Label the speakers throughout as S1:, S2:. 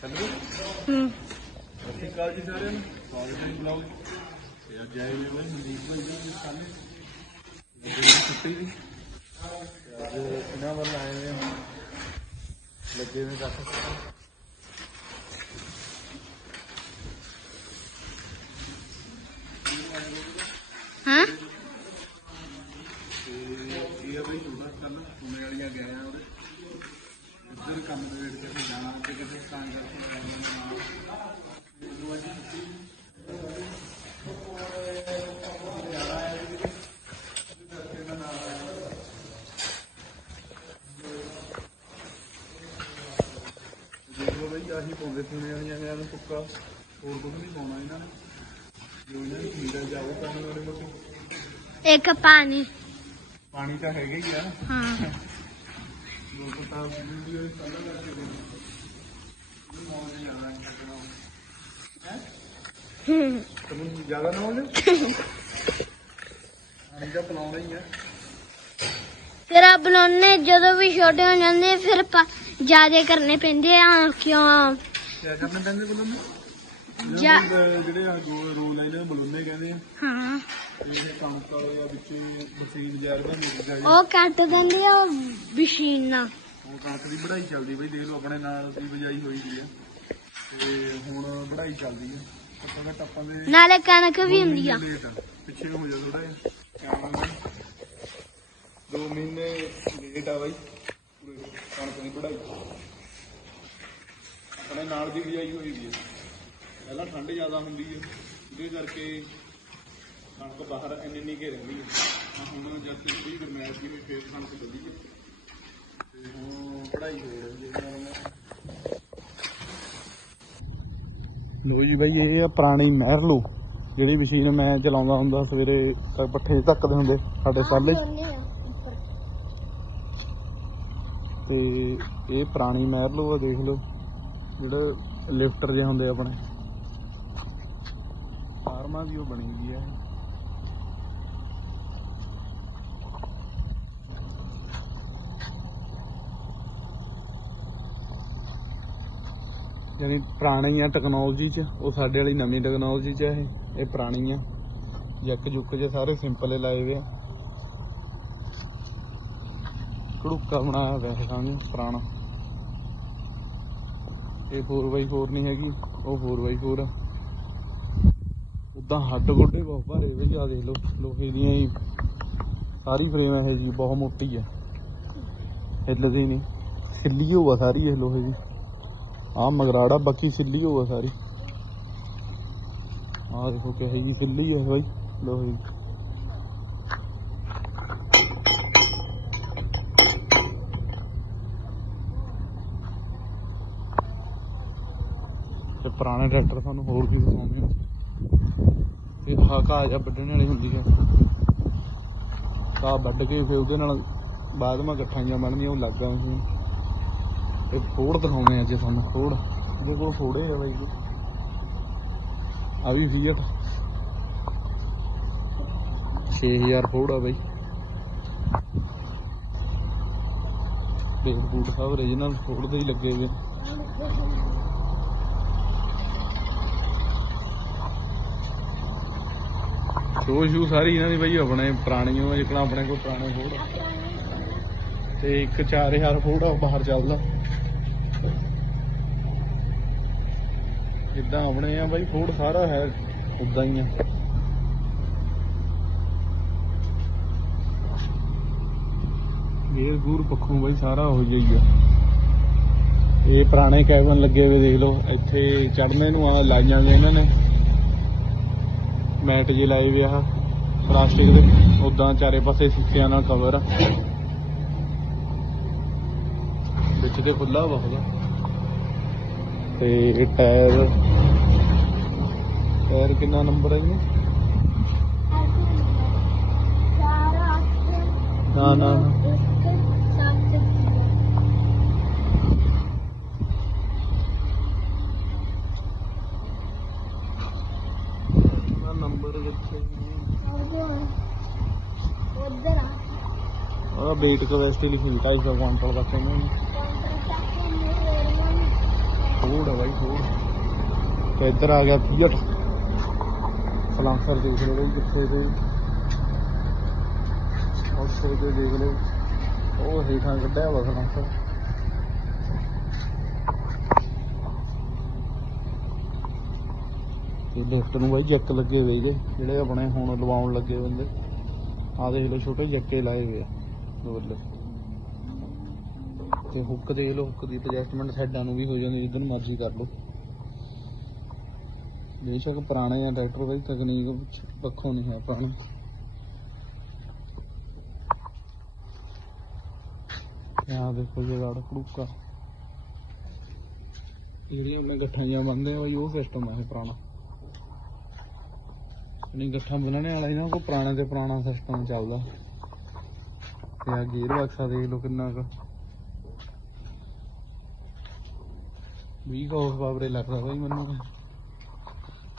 S1: ਹੂੰ।
S2: ਸਤਿ ਸ਼੍ਰੀ ਅਕਾਲ ਜੀ ਸਾਰਿਆਂ ਨੂੰ। ਸਵਾਗਤ ਹੈ ਬਲੌਗ ਤੇ ਅੱਜ ਆਏ ਹੋਏ ਬਾਈ ਮਨਦੀਪ ਭਾਈ ਜੀ ਸਾਹਮਣੇ। ਲੱਗੇ ਛੁੱਟੀ ਦੀ ਅੱਜ ਇਹਨਾਂ ਵੱਲ ਆਏ ਹਾਂ। ਲੱਗੇ ਹੋਏ ਕੱਟ
S1: ਹਾਂ?
S2: ਇਹ ਬਈ ਥੋੜਾ ਕੱਲ ਪੁਣੇ ਵਾਲੀਆਂ ਗਏ ਆ ਉਹਦੇ। ਇੱਧਰ ਕੰਮ ਦੇ ਵੇਟ ਤੇ ਜਾਣਾ ਤੇ ਕਿਤੇ ਤਾਂ ਕਰਕੇ ਦੇਖੋ ਬਈ ਆਹੀ ਪਾਉਂਦੇ ਪੁਣੇ ਵਾਲੀਆਂ ਗਏ ਨੂੰ ਸੁੱਕਾ ਹੋਰ ਕੁਝ ਨਹੀਂ ਪਾਉਣਾ ਇਹਨਾਂ ਨੇ। ਜੋ ਇਹਨਾਂ ਦੀ ਖੀਰ ਜਾਓ ਪਾਉਣ ਵਾਲੇ ਮੋਟੇ
S1: ਇੱਕ ਪਾਣੀ।
S2: ਪਾਣੀ ਤਾਂ ਹੈਗਾ ਹੀ ਆ।
S1: ਹਾਂ।
S2: ਜ਼ਿਆਦਾ ਹੀ ਆ
S1: ਫਿਰ ਆ ਬਣਾਉਣੇ ਜਦੋਂ ਵੀ ਛੋਟੇ ਹੋ ਜਾਂਦੇ ਫਿਰ ਜਿਆਦੇ ਕਰਨੇ ਪੈਂਦੇ ਆ ਕਿਉਂ?
S2: ਕਿਆ ਕਰਨਾ ਪੈਂਦੇ ਬਲੂਨੇ ਜਿਹੜੇ ਆ ਜੋ ਰੋਲ ਆ ਇਹਨਾਂ ਨੂੰ ਬਲੂਨੇ ਕਹਿੰਦੇ ਆ।
S1: ਹਾਂ।
S2: ਇਹ ਕਣਕ ਵਾਲੇ ਆ ਵਿੱਚ ਮਸ਼ੀਨ ਜਾਰ ਦਾ ਮਿਲ ਜਾਏ
S1: ਉਹ ਕੱਟ ਦਿੰਦੀ ਆ ਉਹ ਮਸ਼ੀਨ ਨਾਲ।
S2: ਹੁਣ ਕਣਕ ਦੀ ਵਢਾਈ ਚੱਲਦੀ ਬਈ ਦੇਖ ਲਓ ਆਪਣੇ ਨਾਲ ਦੀ ਬਜਾਈ ਹੋਈ ਦੀ ਆ। ਤੇ ਹੁਣ ਵਢਾਈ ਚੱਲਦੀ ਆ। ਘੱਟੋ ਘੱਟ ਆਪਾਂ ਦੇ
S1: ਨਾਲੇ ਕਣਕ ਵੀ ਹੁੰਦੀ ਆ।
S2: ਲੇਟ ਆ। ਪਿੱਛੇ ਹੋ ਜਾ ਥੋੜਾ ਜਿਹਾ। ਦੋ ਮਹੀਨੇ ਲੇਟ ਆ ਬਾਈ। ਪੂਰੇ ਕਣਕ ਦੀ ਪੜਾਈ ਆਪਣੇ ਨਾਲ ਦੀ ਬਿਜਾਈ ਹੋਈ ਵੀ ਹੈ ਪਹਿਲਾਂ ਠੰਡ ਜ਼ਿਆਦਾ ਹੁੰਦੀ ਹੈ ਜਿਹਦੇ ਕਰਕੇ ਕਣਕ ਬਾਹਰ ਇੰਨੀ ਨਹੀਂ ਘੇ ਰਹਿੰਦੀ ਹੈ। ਹੁਣ ਜਦ ਤੱਕ ਥੋੜੀ ਗਰਮੈਸ਼ ਦੀ ਹੋਈ ਫੇਰ ਕਣਕ ਡੁੱਲੀ ਹੈ। ਤੇ ਹੁਣ ਪੜਾਈ ਹੋ ਰਹੀ ਹੈ। ਲੋ ਜੀ ਬਾਈ ਇਹ ਆ ਪੁਰਾਣੀ ਮਹਿਰ ਲੋ ਜਿਹੜੀ ਮਸ਼ੀਨ ਮੈਂ ਚਲਾਉਂਦਾ ਹੁੰਦਾ ਸਵੇਰੇ ਪੱਠੇ ਧੱਕਦੇ ਹੁੰਦੇ ਸਾਡੇ ਸਾਲੇ ਤੇ ਇਹ ਪੁਰਾਣੀ ਮਹਿਰ ਲੋ ਆ ਦੇਖ ਲਓ ਜਿਹੜੇ ਲਿਫਟਰ ਜਿਹੇ ਹੁੰਦੇ ਆਪਣੇ। ਫਾਰਮਾਂ ਦੀ ਉਹ ਬਣੀ ਹੋਈ ਹੈ ਯਾਨੀ ਪੁਰਾਣੀ ਆ ਟੈਕਨੋਲੋਜੀ ਚ, ਉਹ ਸਾਡੇ ਵਾਲੀ ਨਵੀਂ ਟੈਕਨੋਲੋਜੀ ਚ ਆ ਇਹ ਇਹ ਪੁਰਾਣੀ ਆ। ਜੱਕ ਜੁੱਕ ਜੇ ਸਾਰੇ ਸਿੰਪਲ ਹੀ ਲਾਏ ਵੇ ਆ। ਕੜੂਕਾ ਬਣਾਇਆ ਵੈਸੇ ਸਮਝ ਪੁਰਾਣਾ। ਇਹ 4x4 ਨਹੀਂ ਹੈਗੀ, ਉਹ 4x4 ਆ। ਉਦਾਂ ਹੱਡ ਗੋਡੇ ਬਹੁਤ ਭਾਰੇ ਵੀ ਆ ਦੇਖ ਲਓ ਲੋਹੇ ਦੀਆਂ ਹੀ। ਸਾਰੀ ਫਰੇਮ ਇਹ ਜੀ ਬਹੁਤ ਮੋਟੀ ਆ। ਹਿੱਲਦੀ ਨਹੀਂ। ਹਿੱਲੀ ਹੋਆ ਸਾਰੀ ਇਹ ਲੋਹੇ ਦੀ। ਆ ਮਗਰਾੜਾ, ਬਾਕੀ ਸਿੱਲੀ ਹੋਆ ਸਾਰੀ। ਆ ਦੇਖੋ ਕਿਹੇ ਜੀ ਸਿੱਲੀ ਹੈ ਬਾਈ। ਲੋਹੇ ਦੀ ਤੇ ਪੁਰਾਣੇ ਟਰੈਕਟਰ ਸਾਨੂੰ ਹੋਰ ਕੀ ਦਿਖਾਉਂਦੇ ਨੇ ਇਹ ਹਾ ਘਾਹ ਜਾਂ ਵੱਢਣ ਵਾਲੀ ਹੁੰਦੀ ਹੈ ਘਾਹ ਵੱਢ ਕੇ ਫਿਰ ਉਹਦੇ ਨਾਲ ਬਾਅਦ ਮਾ ਗੱਠਾਂ ਜਾਂ ਬਣਦੀਆਂ ਉਹ ਲੱਗਾ ਸੀ ਇਹ ਫੋੜ ਦਿਖਾਉਂਦੇ ਆ ਅੱਜ ਸਾਨੂੰ ਫੋੜ। ਇਹਦੇ ਕੋਲ ਫੋੜੇ ਆ ਬਾਈ ਆ ਵੀ ਫੀਟ 6000 ਫੋੜ ਆ ਬਾਈ। ਦੇਖ ਬੂਟ ਸਾਹਿਬ ਰੀਜਨਲ ਫੋੜ ਦੇ ਹੀ ਲੱਗੇ ਹੋਏ ਸ਼ੋ ਸ਼ੂ ਸਾਰੀ ਇਹਨਾਂ ਦੀ ਬਾਈ ਆਪਣੇ ਪੁਰਾਣੀ ਉਹ ਆਪਣੇ ਕੋਲ ਪੁਰਾਣੇ ਫੋੜ ਆ। ਤੇ ਇੱਕ 4000 ਫੋੜ ਆ ਬਾਹਰ ਚੱਲਦਾ। ਜਿੱਦਾਂ ਆਪਣੇ ਆ ਬਾਈ ਫੋੜ ਸਾਰਾ ਹੈ ਉਦਾਂ ਹੀ ਆ। ਗੇਰ ਗੂਰ ਪੱਖੋਂ ਬਾਈ ਸਾਰਾ ਹੋ ਜਾਈਗਾ ਇਹ ਪੁਰਾਣੇ ਕੈਬਨ ਲੱਗੇ ਹੋਏ ਦੇਖ ਲਓ, ਇੱਥੇ ਚੜਨੇ ਨੂੰ ਆ ਲਾਈਆਂ ਨੇ ਇਹਨਾਂ ਨੇ। ਮੈਟ ਜੇ ਲਾਏ ਵੇ ਆ, ਪਲਾਸਟਿਕ ਦੇ, ਉਦਾਂ ਚਾਰੇ ਪਾਸੇ ਸ਼ੀਸ਼ਿਆਂ ਨਾਲ ਕਵਰ ਆ। ਵਿੱਚ ਤੇ ਖੁੱਲਾ ਬਹੁਤ ਆ ਤੇ ਇਹ ਟਾਇਰ ਟਾਇਰ ਕਿੰਨਾ ਨੰਬਰ ਹੈ ਇਹ ਨਾ ਨਾ ਨੰਬਰ ਕਿੱਥੇ ਉਹਦਾ weight ਕਪੈਸਿਟੀ ਲਿਖੀ 250 ਕੁਆਂਟਲ ਦਾ ਕਹਿੰਦੇ ਨੇ ਫੂਡ ਆ ਬਾਈ ਤੇ ਇੱਧਰ ਆ ਗਿਆ ਫੀਟ ਫਲਾਂਸਰ ਦੇਖ ਲਓ ਬਈ, ਕਿੱਥੇ ਦੇ ਉੱਥੇ ਦੇ ਦੇਖ ਲਓ। ਉਹ ਹੇਠਾਂ ਕੱਢਿਆ ਵਾ ਫਲਾਂਸਰ ਤੇ ਲਿਫਟ ਨੂੰ ਬਾਈ ਜੱਕ ਲੱਗੇ ਹੋਏ ਜੇ ਜਿਹੜੇ ਆਪਣੇ ਹੁਣ ਲਵਾਉਣ ਲੱਗੇ ਬੰਦੇ। ਆ ਦੇਖ ਲਓ, ਛੋਟੇ ਜੱਕੇ ਲਾਏ ਹੋਏ ਆ। ਦੋਲੇ ਤੇ ਹੁੱਕ ਦੇਖ ਲਓ ਹੁੱਕ ਦੀ ਐਡਜਸਟਮੈਂਟ ਸਾਈਡਾਂ ਨੂੰ ਵੀ ਹੋ ਜਾਂਦੀ ਜਿੱਦਨ ਮਰਜ਼ੀ ਕਰ ਲਓ। ਬੇਸ਼ੱਕ ਪੁਰਾਣੇ ਆ ਟਰੈਕਟਰ ਬਾਈ ਤਕਨੀਕ ਪੱਖੋਂ ਨਹੀਂ ਹੈ ਪੁਰਾਣਾ। ਯਾਰ ਦੇਖੋ ਜਗਾੜ ਕੜੂਕਾ ਜਿਹੜੀਆਂ ਆਪਣੇ ਗੱਠਾਂ ਜਾਂ ਬੰਦੇ ਆ ਬਾਈ ਸਿਸਟਮ ਆ ਪੁਰਾਣਾ। ਨਹੀਂ ਗੱਠਾਂ ਬੰਨਣੇ ਵਾਲਾ ਇਹਨਾਂ ਕੋ ਪੁਰਾਣਾ ਤੇ ਪੁਰਾਣਾ ਸਿਸਟਮ ਚੱਲਦਾ। ਤੇ ਆ ਗੇਅਰ ਬਕਸਾ ਦੇਖ ਲਓ ਕਿੰਨਾ ਕੁ। 20 ਹਾਰਸ ਬਾਬਰੇ ਲੱਗਦਾ ਬਾਈ ਮੈਨੂੰ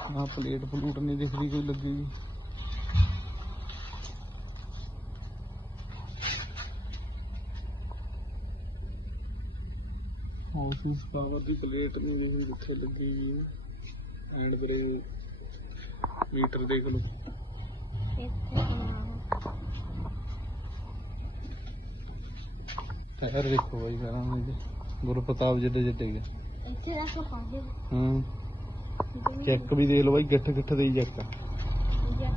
S2: ਆ ਪਲੇਟ ਪਲੂਟ ਨਹੀਂ ਦਿਖਦੀ ਕੋਈ ਲੱਗੀ ਵੀ। ਆਫਿਸ ਪਾਵਰ ਦੀ ਪਲੇਟ ਨਹੀਂ ਦਿਖਦੀ ਕਿੱਥੇ ਲੱਗੀ ਵੀ ਐਂਡ ਬ੍ਰੇਕ ਮੀਟਰ ਦੇਖ ਲਓ। ਟਾਇਰ ਦੇਖੋ ਬਾਈ ਕਰਾਂ ਇਹਦੇ ਗੁਰੂ ਪ੍ਰਤਾਪ ਜਿੱਡੇ ਜਿੱਡੇ ਗਏ।
S1: ਇੱਥੇ ਰੱਖੋ ਪਾਉਂਦੇ
S2: ਹੂੰ। ਚੈੱਕ ਵੀ ਦੇਖ ਲਓ ਬਾਈ ਗਿੱਠ ਗਿੱਠ ਦੇ ਚੈੱਕ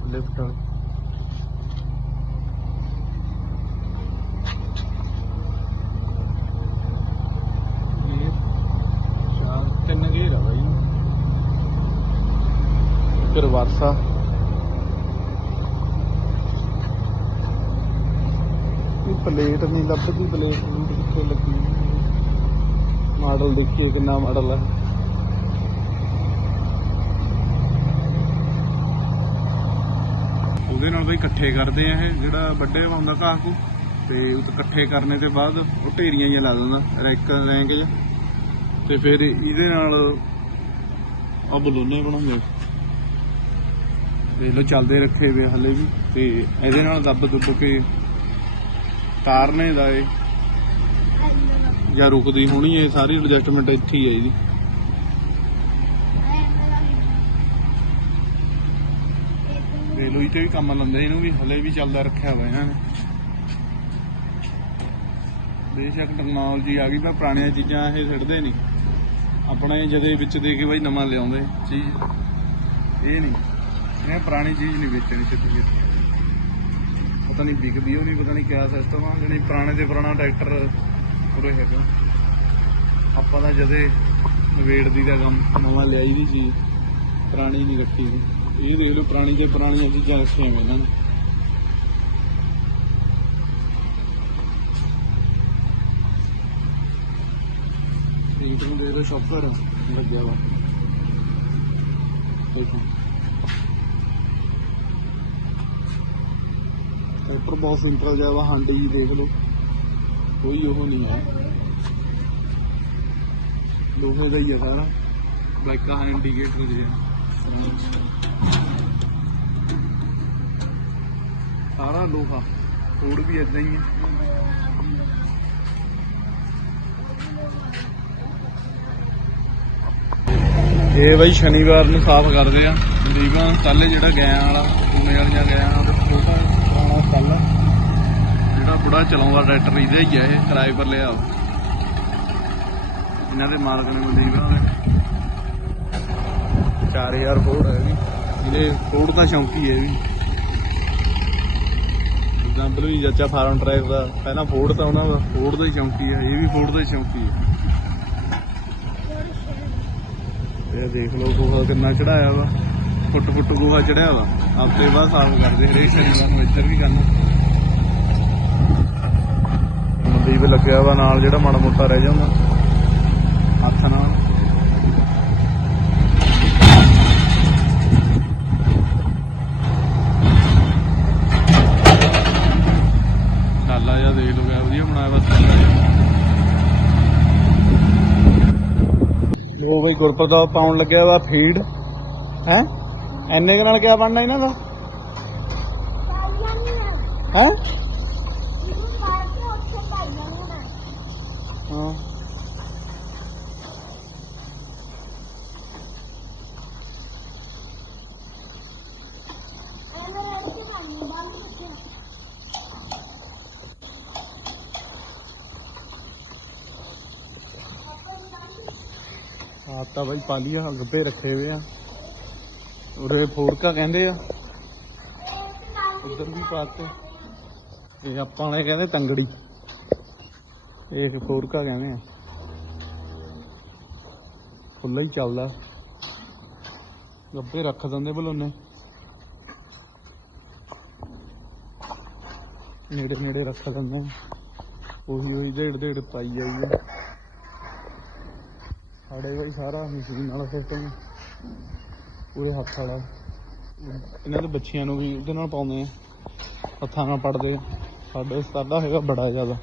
S2: ਲਿਫਟ ਵਾਲੇ। ਆ ਬਾਈ। ਫਿਰ ਵਰਸਾ। ਇਹ ਪਲੇਟ ਨਹੀਂ ਲੱਭਦੀ ਪਲੇਟ ਨੂੰ ਕਿੱਥੇ ਲੱਗੀ। ਮਾਡਲ ਦੇਖੀਏ ਕਿੰਨਾ ਮਾਡਲ ਹੈ ਉਹਦੇ ਨਾਲ ਬਈ ਇਕੱਠੇ ਕਰਦੇ ਆ ਇਹ, ਜਿਹੜਾ ਵੱਡੇ ਹੁੰਦਾ ਘਾਹ ਕੋ ਤੇ ਉਹ ਇਕੱਠੇ ਕਰਨੇ ਤੇ ਬਾਅਦ ਉਹ ਢੇਰੀਆਂ ਜਿਹਾ ਲਾ ਦਿੰਦਾ, ਰੈਕ, ਰੈਂਕ ਜਿਹਾ। ਤੇ ਫਿਰ ਇਹਦੇ ਨਾਲ ਆ ਬਲੂਨੇ ਬਣਾਉਂਦੇ ਦੇਖ ਲਓ, ਚੱਲਦੇ ਰੱਖੇ ਵੇ ਹਲੇ ਵੀ। ਤੇ ਇਹਦੇ ਨਾਲ ਦੱਬ ਦੁੱਬ ਕੇ ਤਾਰਨੇ ਦਾ ਏ ਜਾਂ ਰੁਕਦੀ ਹੋਣੀ, ਇਹ ਸਾਰੀ ਐਡਜਸਟਮੈਂਟ ਇੱਥੇ ਹੀ ਹੈ ਇਹਦੀ ਤੇ ਲੋਈ ਤੇ ਵੀ ਕੰਮ ਲੰਦੇ ਇਹਨੂੰ ਵੀ ਹਲੇ ਵੀ ਚੱਲਦਾ ਰੱਖਿਆ ਹੋਇਆ ਇਹਨਾਂ ਨੇ। ਬੇਸ਼ੱਕ ਟੈਕਨੋਲੋਜੀ ਆ ਗਈ, ਪਰ ਪੁਰਾਣੀਆਂ ਚੀਜ਼ਾਂ ਇਹ ਛੱਡਦੇ ਨਹੀਂ। ਆਪਣੇ ਜਦੇ ਵਿੱਚ ਦੇ ਕੇ ਬਾਈ ਨਵਾਂ ਲਿਆਉਂਦੇ, ਚੀਜ਼। ਇਹ ਨਹੀਂ। ਇਹ ਪੁਰਾਣੀ ਚੀਜ਼ ਨਹੀਂ ਵੇਚਣੀ ਸਿੱਧੀ ਪਤਾ ਨਹੀਂ ਵਿਕਦੀ ਉਹ ਨਹੀਂ, ਪਤਾ ਨਹੀਂ ਕਿਆ ਸਿਸਟਮ ਆ ਜਣੀ ਪੁਰਾਣੇ ਤੇ ਪੁਰਾਣਾ ਟਰੈਕਟਰ ਪੂਰੇ ਹੈਗਾ। ਆਪਾਂ ਤਾਂ ਜਦੇ ਨਵੇੜਦੀ ਦਾ ਕੰਮ, ਨਵਾਂ ਲਿਆਈ ਦੀ ਸੀ, ਪੁਰਾਣੀ ਨਹੀਂ ਰੱਖੀ ਦੀ ਇਹ ਦੇਖ ਲਓ ਪੁਰਾਣੀ ਤੇ ਪੁਰਾਣੀਆਂ ਚੀਜ਼ਾਂ ਰੱਖੀਆਂ ਹੋਈਆਂ ਇਹਨਾਂ ਨੇ। ਸੀਟ ਨੂੰ ਦੇਖ ਲਓ ਸ਼ੌਕਰ ਲੱਗਿਆ ਵਾ। ਦੇਖੋ। ਪੇਪਰ ਬਹੁਤ ਸਿੰਪਲ ਜਿਹਾ ਵਾ, ਹਾਂਡੀ ਜੀ ਦੇਖ ਲਓ। ਕੋਈ ਉਹ ਨਹੀਂ ਹੈ। ਲੋਹੇ ਦਾ ਹੀ ਹੈ ਸਾਰਾ। ਬਲੈਕ ਆ ਇੰਡੀਕੇਟਰ ਦੇ ਸਾਰਾ ਲੋਹਾ ਕੋਡ ਵੀ ਇਦਾਂ ਹੀ ਹੈ। ਇਹ ਬਈ ਸ਼ਨੀਵਾਰ ਨੂੰ ਸਾਫ਼ ਕਰਦੇ ਆ। ਤਕਰੀਬਨ ਕੱਲ ਜਿਹੜਾ ਗਿਆ ਵਾਲਾ, ਪੂਨੇ ਵਾਲੀਆਂ ਗਿਆ ਉਹਦੇ ਛੋਟਾ ਪੁਰਾਣਾ ਕੱਲ ਜਿਹੜਾ ਬੁੜਾ ਚਲਾਉਂਦਾ, ਟਰੈਕਟਰ ਇਹਦਾ ਹੀ ਆ ਇਹ, ਕਿਰਾਏ ਪਰ ਲਿਆ। ਇਹਨਾਂ ਦੇ ਮਾਲਕ ਨੇ ਮਨਦੀਪ ਉਹਨਾਂ ਦੇ 4000 ਫੋੜ ਹੈ ਵੀ ਇਹਦੇ ਫੋੜ ਦਾ ਸ਼ੌਂਕੀ ਹੈ ਇਹ ਵੀ ਜਿੱਦਾਂ ਬਲਵੀ ਚਾਚਾ ਫਾਰਮ ਟਰੈਕ ਦਾ। ਪਹਿਲਾਂ ਫੋੜ ਤਾਂ ਉਹਨਾਂ ਦਾ ਫੋੜ ਦਾ ਹੀ ਸ਼ੌਂਕੀ ਹੈ, ਇਹ ਵੀ ਫੋੜ ਦਾ ਹੀ ਸ਼ੌਂਕੀ ਹੈ। ਇਹ ਦੇਖ ਲਓ ਗੋਹਾ ਕਿੰਨਾ ਚੜਾਇਆ ਵਾ। ਫੁੱਟ ਫੁੱਟ ਗੋਹਾ ਚੜਿਆ ਵਾ। ਹਫ਼ਤੇ ਬਾਅਦ ਸਾਫ਼ ਕਰਦੇ ਹਰੇਕ ਸ਼ਨੀਵਾਰ ਨੂੰ ਇੱਧਰ ਵੀ ਕਰਨਾ। ਦੀਪ ਲੱਗਿਆ ਵਾ ਨਾਲ ਜਿਹੜਾ ਮਾੜਾ ਮੋਟਾ ਰਹਿ ਜਾਂਦਾ। ਹੱਥ ਨਾਲ ਸਾਲਾ ਜਿਹਾ ਦੇਖ ਲਓ ਗਿਆ ਵਧੀਆ ਬਣਾਇਆ ਬਸ ਉਹ ਬਈ ਗੁਰਪਤ ਪਾਉਣ ਲੱਗਿਆ ਵਾ ਫੀਡ। ਹੈ? ਐਨੇ ਕੁ ਨਾਲ ਕਿਆ ਬਣਨਾ ਇਹਨਾਂ ਦਾ? ਹੈ? ਤਾਂ ਬਾਈ ਪਾਲੀਆ ਗੱਬੇ ਰੱਖੇ ਹੋਏ ਆ। ਉਰੇ ਫੋਰਕਾ ਕਹਿੰਦੇ ਆ। ਇੱਧਰ ਵੀ ਪਾਤੇ। ਇਹ ਆਪਾਂ ਨੇ ਕਹਿੰਦੇ ਤੰਗੜੀ। ਇਹ ਫੋਰਕਾ ਕਹਿੰਦੇ ਆ। ਖੁੱਲਾ ਹੀ ਚੱਲਦਾ। ਗੱਬੇ ਰੱਖ ਦਿੰਦੇ ਬਲੋਨੇ ਨੇੜੇ ਨੇੜੇ ਰੱਖ ਦਿੰਦੇ ਉਹੀ ਉਹੀ ਢੇੜ ਢੇੜ ਪਾਈ ਜਾਈ ਆ। ਸਾਡੇ ਬਈ ਸਾਰਾ ਮਸ਼ੀਨ ਵਾਲਾ ਸਿਸਟਮ ਪੂਰੇ ਹੱਥ ਵਾਲਾ। ਇਹਨਾਂ ਦੇ ਬੱਚਿਆਂ ਨੂੰ ਵੀ ਉਹਦੇ ਨਾਲ ਪਾਉਂਦੇ ਆ। ਹੱਥਾਂ ਨਾਲ ਪੜਦੇ ਆ। ਸਾਡੇ ਉਸਤਾਦਾ ਹੈਗਾ ਬੜਾ ਜ਼ਿਆਦਾ।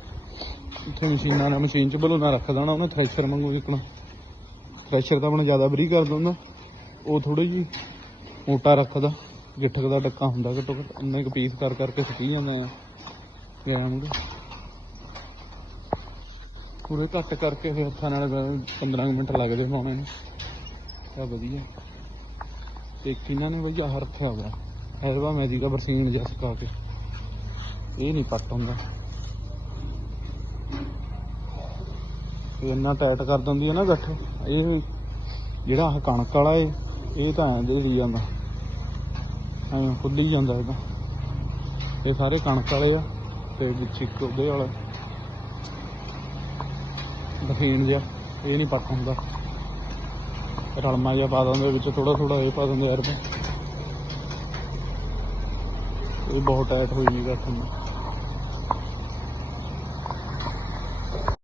S2: ਇੱਥੇ ਮਸ਼ੀਨਾਂ ਨਾਲ ਮਸ਼ੀਨ 'ਚ ਬਲੂਨਾ ਰੱਖ ਦੇਣਾ, ਉਹਨੂੰ ਥ੍ਰੈਸ਼ਰ ਵਾਂਗੂ ਜਿੱਕਣਾ ਥ੍ਰੈਸ਼ਰ ਤਾਂ ਆਪਣਾ ਜ਼ਿਆਦਾ ਬਰੀਕ ਕਰ ਦਿੰਦਾ। ਉਹ ਥੋੜੀ ਜੀ ਮੋਟਾ ਰੱਖਦਾ। ਗਿੱਠਕ ਦਾ ਡੱਕਾ ਹੁੰਦਾ ਘੱਟੋ ਘੱਟ। ਇੰਨੇ ਕੁ ਪੀਸ ਕਰ ਕਰਕੇ ਸੁੱਕੀ ਜਾਂਦਾ ਆ। ਗੈਰਾਂ ਨੂੰ ਪੂਰੇ ਘੱਟ ਕਰਕੇ ਫਿਰ ਹੱਥਾਂ ਨਾਲ 15 ਕੁ ਮਿੰਟ ਲੱਗਦੇ ਪਾਉਣੇ ਨੇ ਤਾਂ ਵਧੀਆ। ਤੇ ਇੱਕ ਇਹਨਾਂ ਨੇ ਬਈ ਆਹ ਰੱਖਿਆ ਹੋਇਆ ਐਰਵਾ ਮੈਜਿਕ ਦਾ ਬਰਸੀਨ ਜਿਹਾ ਸੁਕਾ ਕੇ। ਇਹ ਨਹੀਂ ਪੱਟ ਹੁੰਦਾ। ਇਹ ਇੰਨਾ ਟਾਈਟ ਕਰ ਦਿੰਦੀ ਹੈ ਨਾ ਗੱਠ। ਇਹ ਜਿਹੜਾ ਆਹ ਕਣਕ ਵਾਲਾ ਏ, ਇਹ ਤਾਂ ਐਂ ਦੇ ਜਾਂਦਾ। ਐਂ ਖੁੱਲੀ ਜਾਂਦਾ ਇਹ ਇਹ ਸਾਰੇ ਕਣਕ ਵਾਲੇ ਆ, ਤੇ ਵਿੱਚ ਇੱਕ ਉਹਦੇ ਵਾਲਾ। ਬਖੀਣ ਜਿਹਾ, ਇਹ ਨਹੀਂ ਪੱਕ ਹੁੰਦਾ। ਰਲਮਾ ਜਿਹਾ ਪਾ ਦਿੰਦੇ, ਵਿੱਚ ਥੋੜਾ ਥੋੜਾ ਇਹ ਪਾ ਦਿੰਦੇ ਯਾਰ ਇਹ ਬਹੁਤ ਟਾਈਟ ਹੋਈ ਨਹੀਂ ਗੱਠ ਨੂੰ